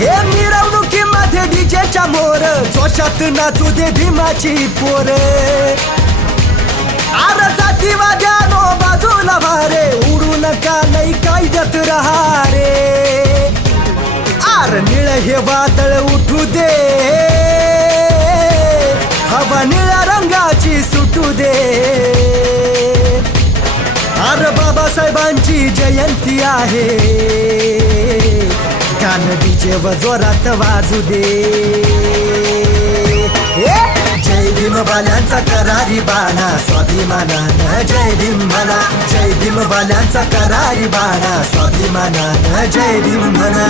हे मिरवणुकीमध्ये डीजेच्या मोर, जोशात नाचू दे भीमाची पोर. आर जातीवाद्यानो बाजूला वारे, उडू नका नाही कायद्यात रहा रे. आर निळ हे वादळ उठू दे, हवा निळ्या रंगाची सुटू दे. आर बाबासाहेबांची जयंती आहे, गान डीजे व जोरात वाजू दे. जय भीम बाल्यांचा करारी बाणा, स्वाभिमानानं जय भीम म्हणा. जय भीम बाल्यांचा करारी बाणा, स्वाभिमानानं जय भीम म्हणा.